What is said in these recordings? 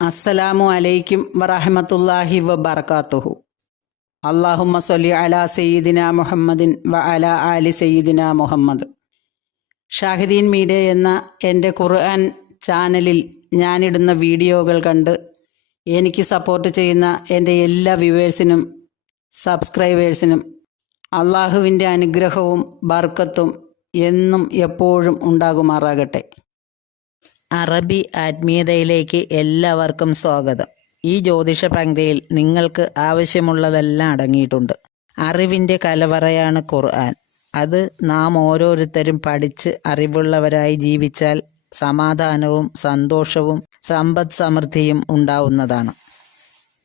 അസ്സലാമു അലൈക്കും വറഹമത്തല്ലാഹി വബർക്കാത്തുഹു അള്ളാഹുമ്മ സൊല്ലി അല സയ്യിദിന മുഹമ്മദിൻ വ അല ആലി സയ്യിദിന മുഹമ്മദ്. ഷാഹിദീൻ മീഡിയ എന്ന എന്റെ ഖുർആൻ ചാനലിൽ ഞാനിടുന്ന വീഡിയോകൾ കണ്ട് എനിക്ക് സപ്പോർട്ട് ചെയ്യുന്ന എന്റെ എല്ലാ വ്യൂവേഴ്സിനും സബ്സ്ക്രൈബേഴ്സിനും അള്ളാഹുവിന്റെ അനുഗ്രഹവും ബർക്കത്തും എന്നും എപ്പോഴും ഉണ്ടാകുമാറാകട്ടെ. അറബി ആത്മീയതയിലേക്ക് എല്ലാവർക്കും സ്വാഗതം. ഈ ജ്യോതിഷ പങ്ക്തിയിൽ നിങ്ങൾക്ക് ആവശ്യമുള്ളതെല്ലാം അടങ്ങിയിട്ടുണ്ട്. അറിവിന്റെ കലവറയാണ് ഖുർആൻ. അത് നാം ഓരോരുത്തരും പഠിച്ച് അറിവുള്ളവരായി ജീവിച്ചാൽ സമാധാനവും സന്തോഷവും സമ്പദ് സമൃദ്ധിയും ഉണ്ടാവുന്നതാണ്.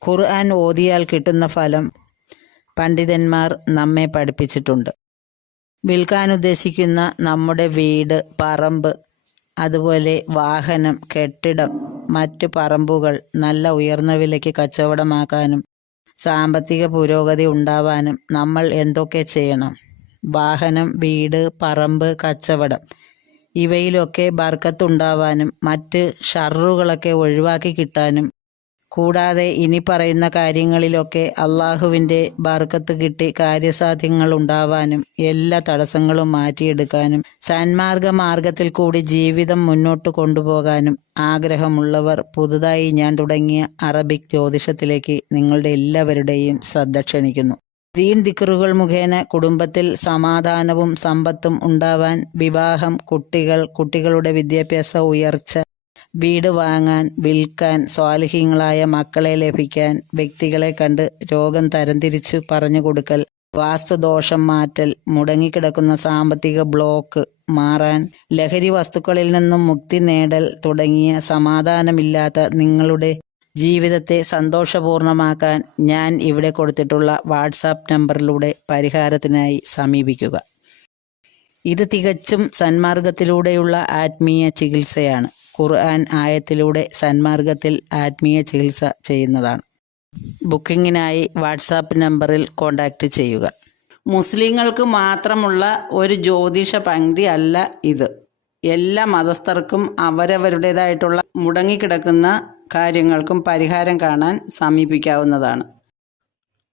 ഖുർആൻ ഓതിയാൽ കിട്ടുന്ന ഫലം പണ്ഡിതന്മാർ നമ്മെ പഠിപ്പിച്ചിട്ടുണ്ട്. വിൽക്കാൻ ഉദ്ദേശിക്കുന്ന നമ്മുടെ വീട് പറമ്പ് അതുപോലെ വാഹനം കെട്ടിടം മറ്റ് പറമ്പുകൾ നല്ല ഉയർന്ന വിലയ്ക്ക് കച്ചവടമാക്കാനും സാമ്പത്തിക പുരോഗതി ഉണ്ടാവാനും നമ്മൾ എന്തൊക്കെ ചെയ്യണം? വാഹനം വീട് പറമ്പ് കച്ചവടം ഇവയിലൊക്കെ ബർക്കത്തുണ്ടാവാനും മറ്റ് ഷർറുകളൊക്കെ ഒഴിവാക്കി കിട്ടാനും കൂടാതെ ഇനി പറയുന്ന കാര്യങ്ങളിലൊക്കെ അള്ളാഹുവിന്റെ ബർക്കത്ത് കിട്ടി കാര്യസാധ്യങ്ങൾ ഉണ്ടാവാനും എല്ലാ തടസ്സങ്ങളും മാറ്റിയെടുക്കാനും സന്മാർഗ മാർഗത്തിൽ കൂടി ജീവിതം മുന്നോട്ട് കൊണ്ടുപോകാനും ആഗ്രഹമുള്ളവർ പുതുതായി ഞാൻ തുടങ്ങിയ അറബിക് ജ്യോതിഷത്തിലേക്ക് നിങ്ങളുടെ എല്ലാവരുടെയും ശ്രദ്ധ ക്ഷണിക്കുന്നു. ദീൻ ദിക്കറുകൾ മുഖേന കുടുംബത്തിൽ സമാധാനവും സമ്പത്തും ഉണ്ടാവാൻ വിവാഹം കുട്ടികൾ കുട്ടികളുടെ വിദ്യാഭ്യാസ ഉയർച്ച വീട് വാങ്ങാൻ വിൽക്കാൻ സ്വാലിഹ്യങ്ങളായ മക്കളെ ലഭിക്കാൻ വ്യക്തികളെ കണ്ട് രോഗം തരംതിരിച്ച് പറഞ്ഞു കൊടുക്കൽ വാസ്തുദോഷം മാറ്റൽ മുടങ്ങിക്കിടക്കുന്ന സാമ്പത്തിക ബ്ലോക്ക് മാറാൻ ലഹരി വസ്തുക്കളിൽ നിന്നും മുക്തി നേടൽ തുടങ്ങിയ സമാധാനമില്ലാത്ത നിങ്ങളുടെ ജീവിതത്തെ സന്തോഷപൂർണമാക്കാൻ ഞാൻ ഇവിടെ കൊടുത്തിട്ടുള്ള വാട്സാപ്പ് നമ്പറിലൂടെ പരിഹാരത്തിനായി സമീപിക്കുക. ഇത് തികച്ചും സന്മാർഗത്തിലൂടെയുള്ള ആത്മീയ ചികിത്സയാണ്. ഖുർആൻ ആയത്തിലൂടെ സന്മാർഗത്തിൽ ആത്മീയ ചികിത്സ ചെയ്യുന്നതാണ്. ബുക്കിങ്ങിനായി വാട്സാപ്പ് നമ്പറിൽ കോൺടാക്റ്റ് ചെയ്യുക. മുസ്ലിങ്ങൾക്ക് മാത്രമുള്ള ഒരു ജ്യോതിഷ പങ്ക്തി അല്ല ഇത്. എല്ലാ മതസ്ഥർക്കും അവരവരുടേതായിട്ടുള്ള മുടങ്ങിക്കിടക്കുന്ന കാര്യങ്ങൾക്കും പരിഹാരം കാണാൻ സമീപിക്കാവുന്നതാണ്.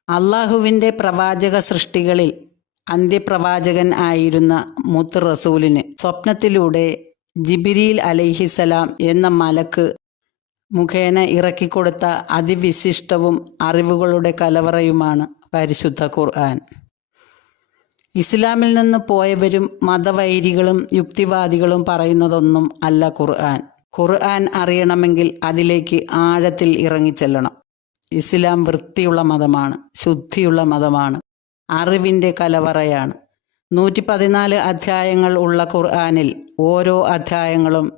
അള്ളാഹുവിന്റെ പ്രവാചക സൃഷ്ടികളിൽ അന്ത്യപ്രവാചകൻ ആയിരുന്ന മുത്ത് റസൂലിന് സ്വപ്നത്തിലൂടെ ജിബിരിൽ അലൈഹിസലാം എന്ന മലക്ക് മുഖേന ഇറക്കിക്കൊടുത്ത അതിവിശിഷ്ടവും അറിവുകളുടെ കലവറയുമാണ് പരിശുദ്ധ ഖുർആൻ. ഇസ്ലാമിൽ നിന്ന് പോയവരും മതവൈരികളും യുക്തിവാദികളും പറയുന്നതൊന്നും അല്ല ഖുർആൻ. ഖുർആൻ അറിയണമെങ്കിൽ അതിലേക്ക് ആഴത്തിൽ ഇറങ്ങിച്ചെല്ലണം. ഇസ്ലാം വൃത്തിയുള്ള മതമാണ് ശുദ്ധിയുള്ള മതമാണ് അറിവിന്റെ കലവറയാണ്. നൂറ്റി പതിനാല് അധ്യായങ്ങൾ ഉള്ള ഖുർആാനിൽ ഓരോ അധ്യായങ്ങളും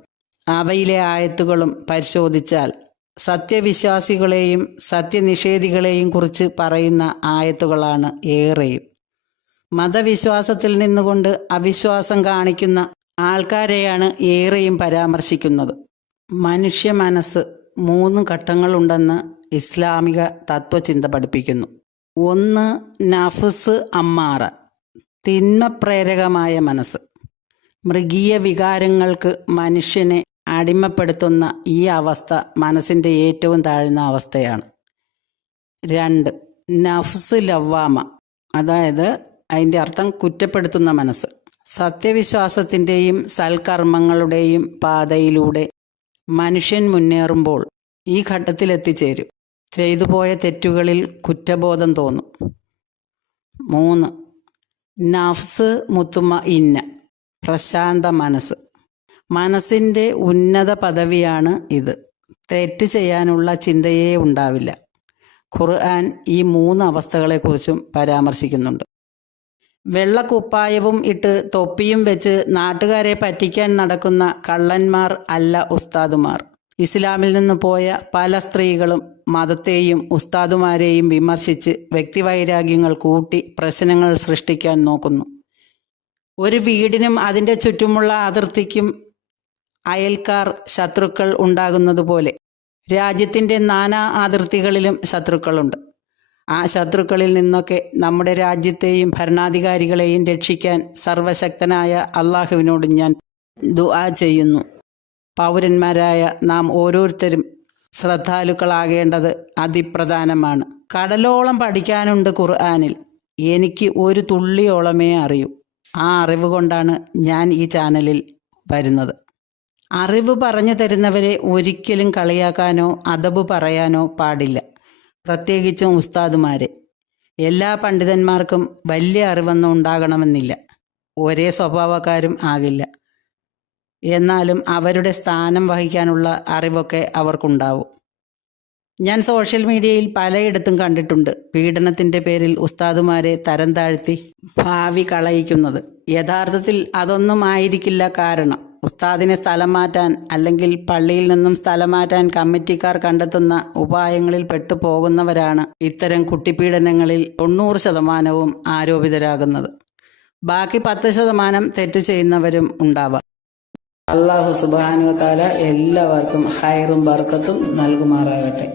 അവയിലെ ആയത്തുകളും പരിശോധിച്ചാൽ സത്യവിശ്വാസികളെയും സത്യനിഷേധികളെയും കുറിച്ച് പറയുന്ന ആയത്തുകളാണ് ഏറെയും. മതവിശ്വാസത്തിൽ നിന്നുകൊണ്ട് അവിശ്വാസം കാണിക്കുന്ന ആൾക്കാരെയാണ് ഏറെയും പരാമർശിക്കുന്നത്. മനുഷ്യ മനസ്സ് മൂന്ന് ഘട്ടങ്ങളുണ്ടെന്ന് ഇസ്ലാമിക തത്വചിന്ത പഠിപ്പിക്കുന്നു. ഒന്ന് നഫ്സ് അമ്മാറ. തിന്മപ്രേരകമായ മനസ്സ്. മൃഗീയ വികാരങ്ങൾക്ക് മനുഷ്യനെ അടിമപ്പെടുത്തുന്ന ഈ അവസ്ഥ മനസ്സിന്റെ ഏറ്റവും താഴ്ന്ന അവസ്ഥയാണ്. രണ്ട് നഫ്സ് ലവ്വാമ അതായത് അതിന്റെ അർത്ഥം കുറ്റപ്പെടുത്തുന്ന മനസ്സ്. സത്യവിശ്വാസത്തിന്റെയും സൽക്കർമ്മങ്ങളുടെയും പാതയിലൂടെ മനുഷ്യൻ മുന്നേറുമ്പോൾ ഈ ഘട്ടത്തിലെത്തിച്ചേരും. ചെയ്തു പോയ തെറ്റുകളിൽ കുറ്റബോധം തോന്നും. മൂന്ന് നഫ്സ് മുത്തുമ ഇന്ന പ്രശാന്ത മനസ്സ്. മനസ്സിന്റെ ഉന്നത പദവിയാണ് ഇത്. തെറ്റ് ചെയ്യാനുള്ള ചിന്തയേ ഉണ്ടാവില്ല. ഖുർആൻ ഈ മൂന്ന് അവസ്ഥകളെക്കുറിച്ചും പരാമർശിക്കുന്നുണ്ട്. വെള്ളക്കുപ്പായവും ഇട്ട് തൊപ്പിയും വെച്ച് നാട്ടുകാരെ പറ്റിക്കാൻ നടക്കുന്ന കള്ളന്മാർ അല്ല ഉസ്താദുമാർ. ഇസ്ലാമിൽ നിന്ന് പോയ പല സ്ത്രീകളും മതത്തെയും ഉസ്താദുമാരെയും വിമർശിച്ച് വ്യക്തിവൈരാഗ്യങ്ങൾ കൂട്ടി പ്രശ്നങ്ങൾ സൃഷ്ടിക്കാൻ നോക്കുന്നു. ഒരു വീടിനും അതിന്റെ ചുറ്റുമുള്ള അതിർത്തിക്കും അയൽക്കാർ ശത്രുക്കൾ ഉണ്ടാകുന്നത് പോലെ രാജ്യത്തിന്റെ നാനാ അതിർത്തികളിലും ശത്രുക്കളുണ്ട്. ആ ശത്രുക്കളിൽ നിന്നൊക്കെ നമ്മുടെ രാജ്യത്തെയും ഭരണാധികാരികളെയും രക്ഷിക്കാൻ സർവശക്തനായ അള്ളാഹുവിനോട് ഞാൻ ദുആ ചെയ്യുന്നു. പൗരന്മാരായ നാം ഓരോരുത്തരും ശ്രദ്ധാലുക്കളാകേണ്ടത് അതിപ്രധാനമാണ്. കടലോളം പഠിക്കാനുണ്ട് ഖുർആാനിൽ. എനിക്ക് ഒരു തുള്ളിയോളമേ അറിയൂ. ആ അറിവ് കൊണ്ടാണ് ഞാൻ ഈ ചാനലിൽ വരുന്നത്. അറിവ് പറഞ്ഞു തരുന്നവരെ ഒരിക്കലും കളിയാക്കാനോ അതബ് പറയാനോ പാടില്ല. പ്രത്യേകിച്ചും ഉസ്താദുമാരെ. എല്ലാ പണ്ഡിതന്മാർക്കും വലിയ അറിവൊന്നും ഉണ്ടാകണമെന്നില്ല. ഒരേ സ്വഭാവക്കാരും ആകില്ല. എന്നാലും അവരുടെ സ്ഥാനം വഹിക്കാനുള്ള അറിവൊക്കെ അവർക്കുണ്ടാവും. ഞാൻ സോഷ്യൽ മീഡിയയിൽ പലയിടത്തും കണ്ടിട്ടുണ്ട്. പീഡനത്തിന്റെ പേരിൽ ഉസ്താദുമാരെ തരം താഴ്ത്തി ഭാവി കളയിക്കുന്നത്. യഥാർത്ഥത്തിൽ അതൊന്നും ആയിരിക്കില്ല കാരണം. ഉസ്താദിനെ സ്ഥലം മാറ്റാൻ അല്ലെങ്കിൽ പള്ളിയിൽ നിന്നും സ്ഥലം മാറ്റാൻ കമ്മിറ്റിക്കാർ കണ്ടെത്തുന്ന ഉപായങ്ങളിൽ പെട്ടു പോകുന്നവരാണ് ഇത്തരം കുട്ടിപ്പീഡനങ്ങളിൽ തൊണ്ണൂറ് ശതമാനവും ആരോപിതരാകുന്നത്. ബാക്കി പത്ത് ശതമാനം തെറ്റ് ചെയ്യുന്നവരും ഉണ്ടാവാം. അള്ളാഹു സുബാനു താല എല്ലാവർക്കും ഹൈറും ബർക്കത്തും നൽകുമാറാകട്ടെ.